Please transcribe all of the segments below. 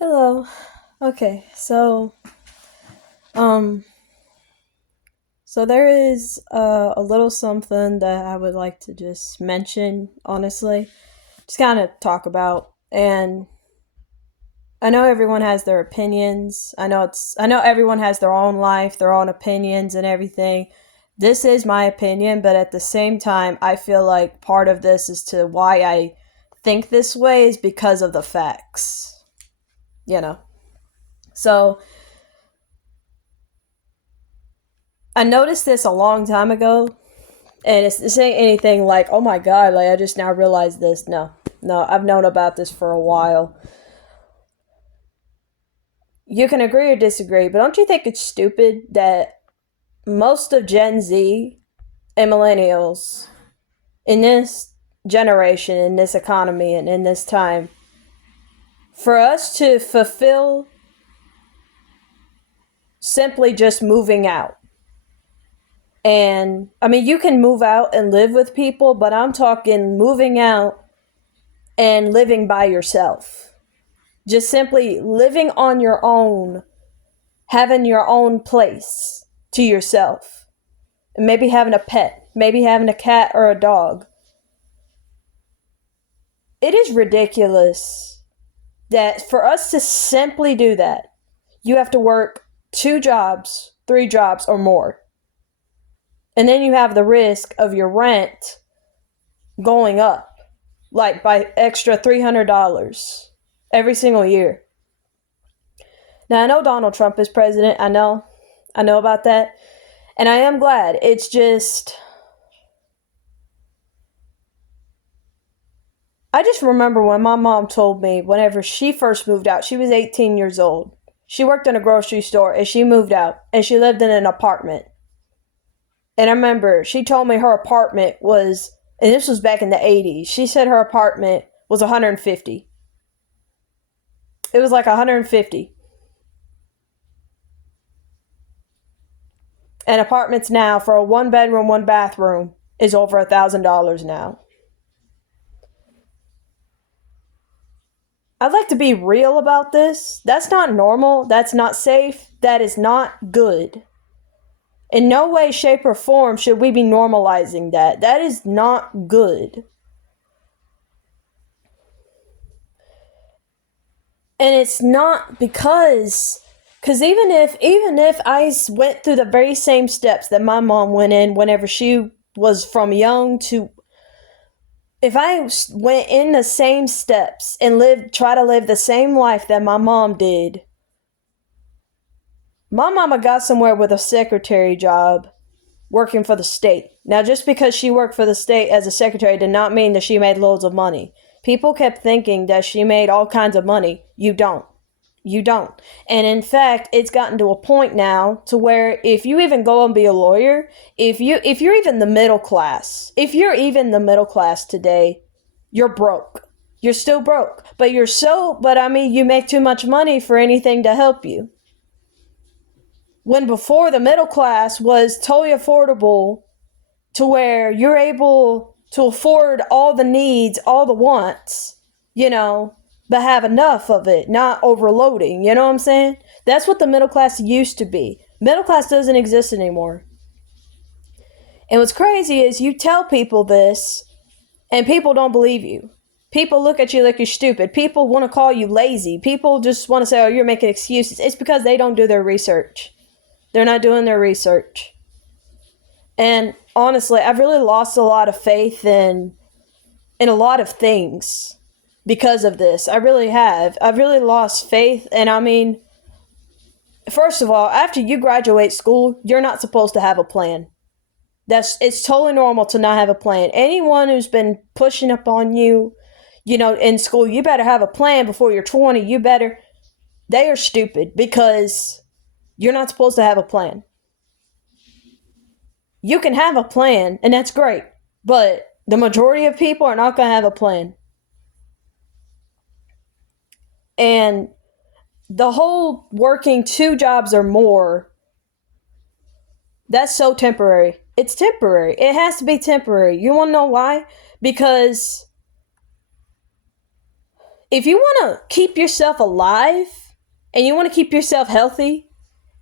Hello. Okay, um, so there is a little something that I would like to just mention, honestly, just kind of talk about. And I know everyone has their opinions. I know everyone has their own life, their own opinions, and everything. This is my opinion, but at the same time, I feel like part of this is to why I think this way is because of the facts. You know. So I noticed this a long time ago, and this ain't anything like, oh my god, like I just now realized this. No, no, I've known about this for a while. You can agree or disagree, but don't you think it's stupid that most of Gen Z and millennials in this generation, in this economy, and in this time, for us to fulfill simply just moving out? And I mean, you can move out and live with people, but I'm talking moving out and living by yourself. Just simply living on your own, having your own place to yourself. And maybe having a pet, maybe having a cat or a dog. It is ridiculous that for us to simply do that, you have to work two jobs, three jobs, or more. And then you have the risk of your rent going up, like by extra $300 every single year. Now, I know Donald Trump is president. I know about that. And I am glad. It's just, I just remember when my mom told me whenever she first moved out, she was 18 years old. She worked in a grocery store and she moved out and she lived in an apartment. And I remember she told me her apartment was, and this was back in the 80s, she said her apartment was 150. It was like 150. And apartments now for a one bedroom, one bathroom is over $1,000 now. I'd like to be real about this. That's not normal. That's not safe. That is not good. In no way, shape, or form should we be normalizing that. That is not good. And it's not because even if I went through the very same steps that my mom went in whenever she was from young to, if I went in the same steps and try to live the same life that my mom did, my mama got somewhere with a secretary job working for the state. Now, just because she worked for the state as a secretary did not mean that she made loads of money. People kept thinking that she made all kinds of money. You don't. You don't. And in fact, it's gotten to a point now to where if you even go and be a lawyer, if you're even the middle class, if you're even the middle class today, you're broke. You're still broke. But I mean, you make too much money for anything to help you. When before the middle class was totally affordable to where you're able to afford all the needs, all the wants, but have enough of it, not overloading. You know what I'm saying? That's what the middle class used to be. Middle class doesn't exist anymore. And what's crazy is you tell people this and people don't believe you. People look at you like you're stupid. People want to call you lazy. People just want to say, oh, you're making excuses. It's because they don't do their research. They're not doing their research. And honestly, I've really lost a lot of faith in a lot of things because of this. I really have. I've really lost faith. And I mean, first of all, after you graduate school, you're not supposed to have a plan. It's totally normal to not have a plan. Anyone who's been pushing up on you, in school, you better have a plan before you're 20. They are stupid because you're not supposed to have a plan. You can have a plan, and that's great, but the majority of people are not going to have a plan. And the whole working two jobs or more, that's so temporary. It's temporary. It has to be temporary. You want to know why? Because if you want to keep yourself alive and you want to keep yourself healthy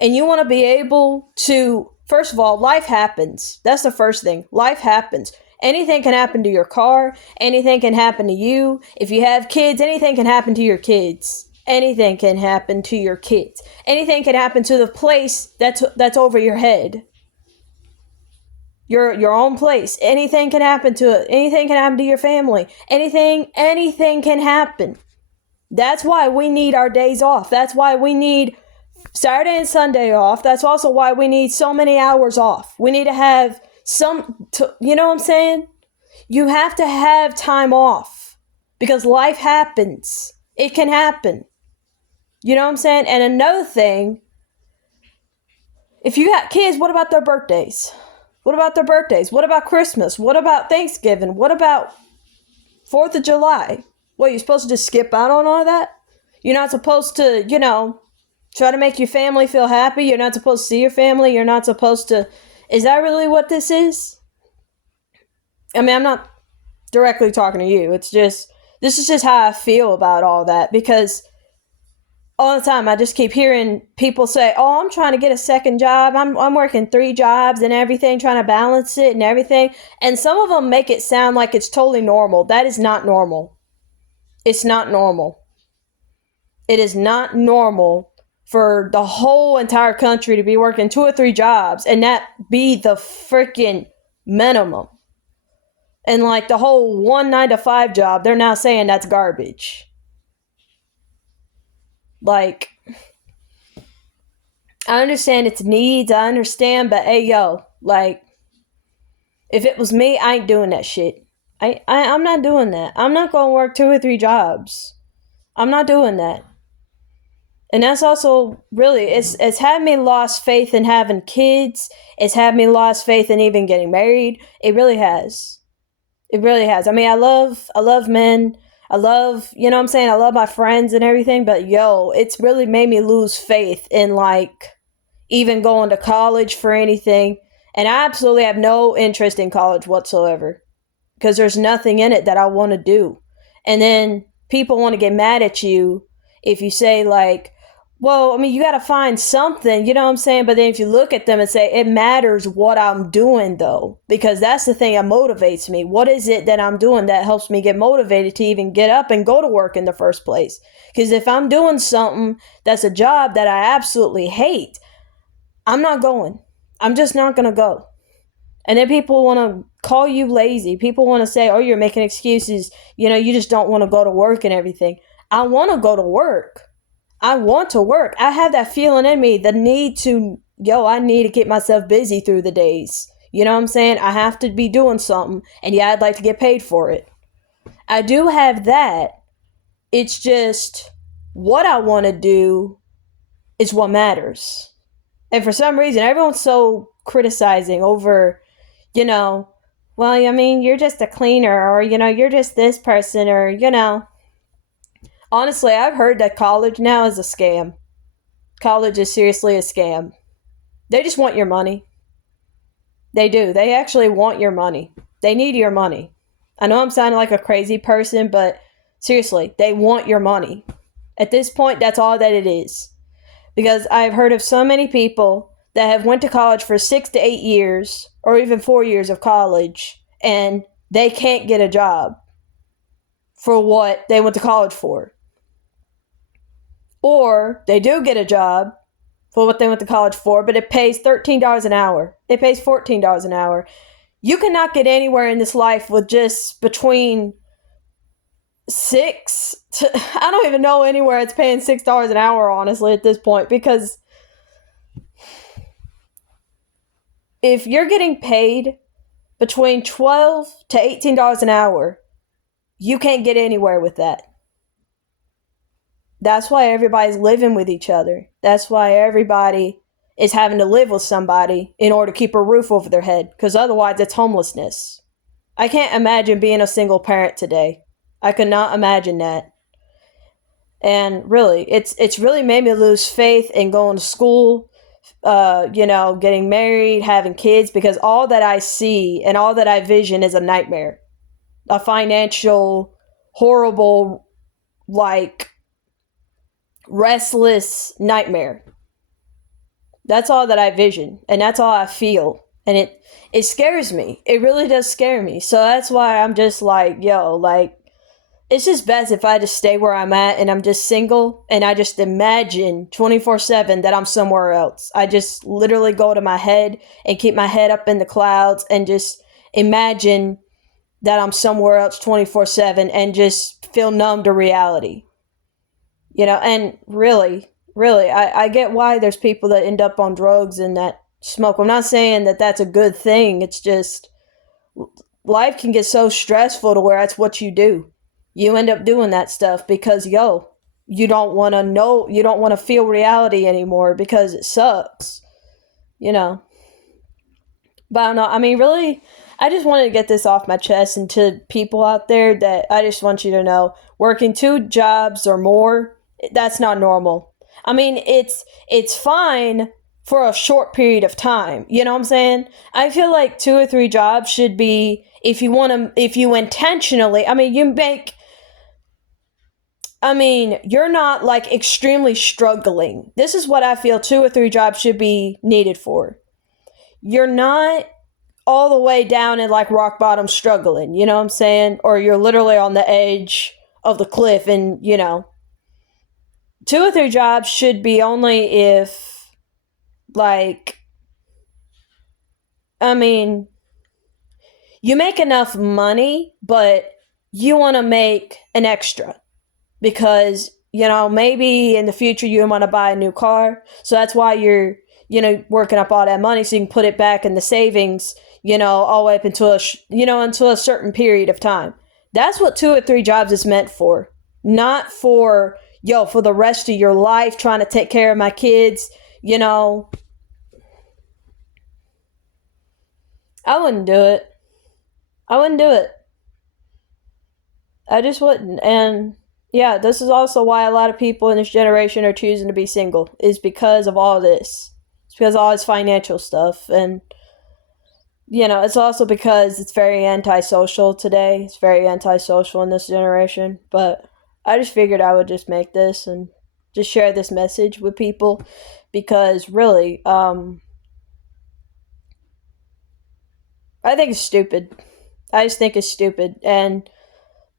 and you want to be able to, first of all, life happens. That's the first thing. Life happens. Anything can happen to your car. Anything can happen to you. If you have kids, anything can happen to your kids. Anything can happen to your kids. Anything can happen to the place that's over your head. Your own place. Anything can happen to it. Anything can happen to your family. Anything can happen. That's why we need our days off. That's why we need Saturday and Sunday off. That's also why we need so many hours off. We need to have you know what I'm saying? You have to have time off because life happens. It can happen. You know what I'm saying? And another thing, if you got kids, what about their birthdays? What about their birthdays? What about Christmas? What about Thanksgiving? What about 4th of July? What, you're supposed to just skip out on all that? You're not supposed to, try to make your family feel happy. You're not supposed to see your family. You're not supposed to... Is that really what this is? I mean, I'm not directly talking to you. It's just... This is just how I feel about all that. Because all the time, I just keep hearing people say, oh, I'm trying to get a second job. I'm working 3 jobs and everything, trying to balance it and everything. And some of them make it sound like it's totally normal. That is not normal. It's not normal. It is not normal for the whole entire country to be working 2 or 3 jobs and that be the freaking minimum. And like the whole 1 9-to-5 job, they're now saying that's garbage. Like, I understand its needs, I understand, but hey, yo, like, if it was me, I ain't doing that shit. I'm not doing that. I'm not going to work 2 or 3 jobs. I'm not doing that. And that's also really, it's had me lost faith in having kids. It's had me lost faith in even getting married. It really has. It really has. I mean, I love men. I love, you know what I'm saying? I love my friends and everything. But yo, it's really made me lose faith in like even going to college for anything. And I absolutely have no interest in college whatsoever. Because there's nothing in it that I want to do. And then people want to get mad at you if you say like, well, I mean, you got to find something, you know what I'm saying? But then if you look at them and say, it matters what I'm doing, though, because that's the thing that motivates me. What is it that I'm doing that helps me get motivated to even get up and go to work in the first place? Because if I'm doing something that's a job that I absolutely hate, I'm not going. I'm just not going to go. And then people want to call you lazy. People want to say, oh, you're making excuses. You know, you just don't want to go to work and everything. I want to go to work. I want to work. I have that feeling in me, the need to, I need to get myself busy through the days. You know what I'm saying? I have to be doing something. And yeah, I'd like to get paid for it. I do have that. It's just what I want to do is what matters. And for some reason, everyone's so criticizing over, well, I mean, you're just a cleaner or, you're just this person or, Honestly, I've heard that college now is a scam. College is seriously a scam. They just want your money. They do. They actually want your money. They need your money. I know I'm sounding like a crazy person, but seriously, they want your money. At this point, that's all that it is. Because I've heard of so many people that have went to college for 6 to 8 years or even 4 years of college and they can't get a job for what they went to college for. Or they do get a job for what they went to college for, but it pays $13 an hour. It pays $14 an hour. You cannot get anywhere in this life with just between I don't even know anywhere it's paying $6 an hour, honestly, at this point, because if you're getting paid between $12 to $18 an hour, you can't get anywhere with that. That's why everybody's living with each other. That's why everybody is having to live with somebody in order to keep a roof over their head, because otherwise it's homelessness. I can't imagine being a single parent today. I could not imagine that. And really, it's really made me lose faith in going to school, getting married, having kids, because all that I see and all that I vision is a nightmare. A financial, horrible like restless nightmare. That's all that I vision, and that's all I feel. And it scares me. It really does scare me. So that's why I'm just like, yo, like, it's just best if I just stay where I'm at and I'm just single and I just imagine 24/7 that I'm somewhere else. I just literally go to my head and keep my head up in the clouds and just imagine that I'm somewhere else 24/7 and just feel numb to reality. And really, really, I get why there's people that end up on drugs and that smoke. I'm not saying that that's a good thing. It's just life can get so stressful to where that's what you do. You end up doing that stuff because, you don't want to know, you don't want to feel reality anymore because it sucks, you know. But I don't know. I mean, really, I just wanted to get this off my chest, and to people out there that I just want you to know, working 2 jobs or more, that's not normal. I mean, it's fine for a short period of time. You know what I'm saying? I feel like 2 or 3 jobs should be, if you intentionally, you're not like extremely struggling. This is what I feel 2 or 3 jobs should be needed for. You're not all the way down at like rock bottom struggling, you know what I'm saying? Or you're literally on the edge of the cliff and, 2 or 3 jobs should be only if, like, you make enough money, but you want to make an extra. Because, maybe in the future you want to buy a new car. So that's why you're, working up all that money so you can put it back in the savings, all the way up until a certain period of time. That's what 2 or 3 jobs is meant for. Not for, for the rest of your life, trying to take care of my kids, I wouldn't do it. I just wouldn't. And yeah, this is also why a lot of people in this generation are choosing to be single, is because of all this. It's because of all this financial stuff. And, it's also because it's very antisocial today. It's very antisocial in this generation. But I just figured I would just make this and just share this message with people, because really, I think it's stupid. I just think it's stupid. And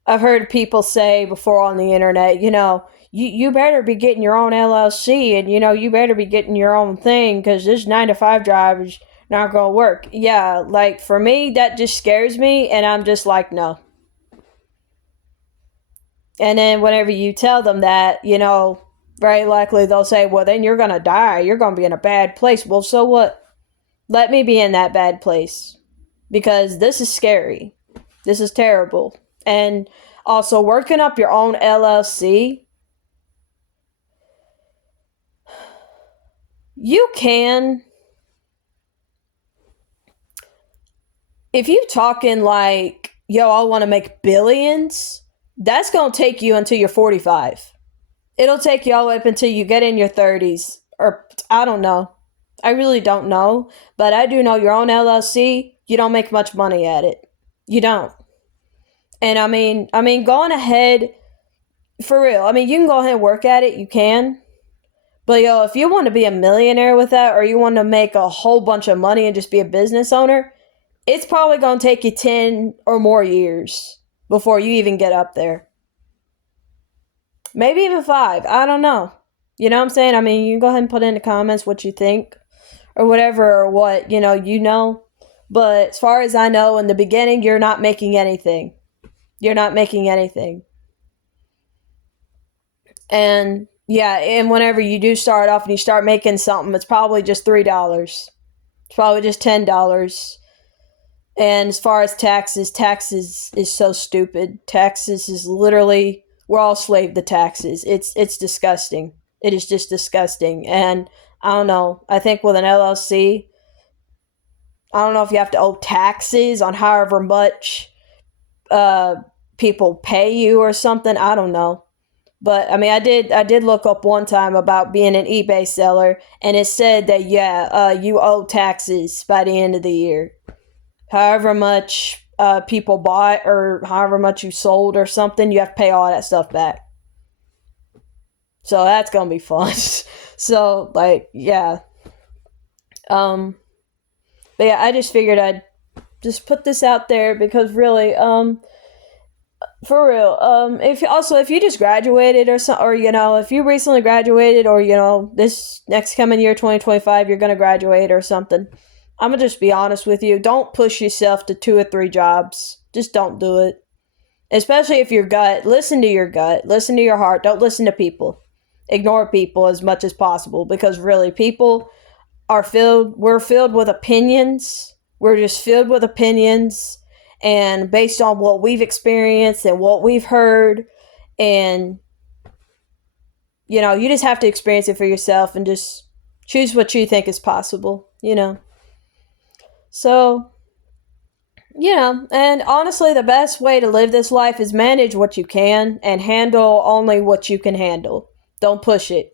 I've heard people say before on the internet, you better be getting your own LLC, and, you better be getting your own thing, because this 9-to-5 job is not going to work. Yeah, like, for me, that just scares me, and I'm just like, no. And then whenever you tell them that, very likely they'll say, well, then you're going to die. You're going to be in a bad place. Well, so what? Let me be in that bad place, because this is scary. This is terrible. And also, working up your own LLC, you can, if you're talking like, I want to make billions, that's going to take you until you're 45. It'll take you all the way up until you get in your 30s, or I don't know. I really don't know. But I do know your own LLC, you don't make much money at it. You don't. And I mean, going ahead, for real, you can go ahead and work at it, you can. But, if you want to be a millionaire with that, or you want to make a whole bunch of money and just be a business owner, it's probably going to take you 10 or more years before you even get up there. Maybe even 5, I don't know. You know what I'm saying? You can go ahead and put in the comments what you think, or whatever, or what, But as far as I know, in the beginning, you're not making anything. You're not making anything. And yeah, and whenever you do start off and you start making something, it's probably just $3. It's probably just $10. And as far as taxes is so stupid. Taxes is literally, we're all slave to taxes. It's disgusting. It is just disgusting. And I don't know. I think with an LLC, I don't know if you have to owe taxes on however much people pay you or something. I don't know. But I did look up one time about being an eBay seller, and it said that you owe taxes by the end of the year. However much people bought, or however much you sold or something, you have to pay all that stuff back. So that's gonna be fun. So like, yeah. But yeah, I just figured I'd just put this out there because really, for real, if you just graduated or so, or if you recently graduated, or this next coming year 2025 you're gonna graduate or something, I'm gonna just be honest with you. Don't push yourself to 2 or 3 jobs. Just don't do it. Especially if your gut, listen to your gut, listen to your heart. Don't listen to people. Ignore people as much as possible, because really, people we're filled with opinions. We're just filled with opinions, and based on what we've experienced and what we've heard, and you just have to experience it for yourself and just choose what you think is possible. So, and honestly, the best way to live this life is manage what you can and handle only what you can handle. Don't push it.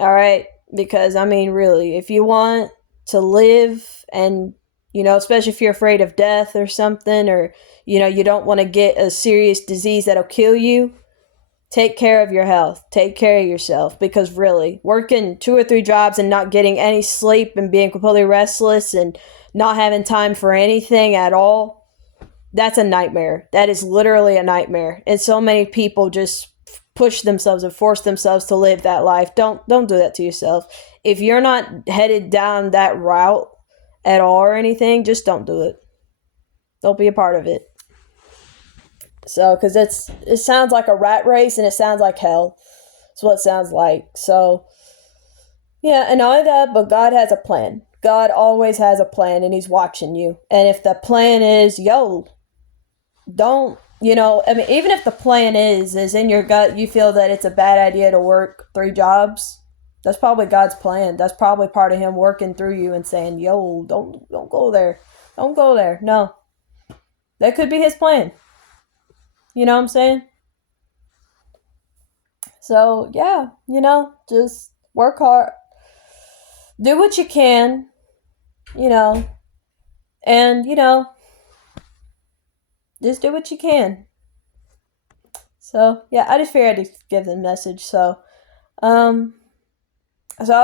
All right? Because, I mean, really, if you want to live, and, especially if you're afraid of death or something, or, you don't want to get a serious disease that'll kill you, take care of your health. Take care of yourself. Because really, working 2 or 3 jobs and not getting any sleep and being completely restless and not having time for anything at all, that's a nightmare. That is literally a nightmare. And so many people just push themselves and force themselves to live that life. Don't do that to yourself. If you're not headed down that route at all or anything, just don't do it. Don't be a part of it. So, because it sounds like a rat race, and it sounds like hell. That's what it sounds like. So, yeah, and not only that, but God has a plan. God always has a plan, and He's watching you. And if the plan is, don't, I mean, even if the plan is in your gut, you feel that it's a bad idea to work 3 jobs, that's probably God's plan. That's probably part of Him working through you and saying, don't go there. Don't go there. No. That could be His plan. You know what I'm saying? So, yeah, just work hard. Do what you can, and, just do what you can. So, yeah, I just figured I'd give the message. So I'll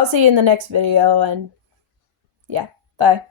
see you in the next video, and yeah, bye.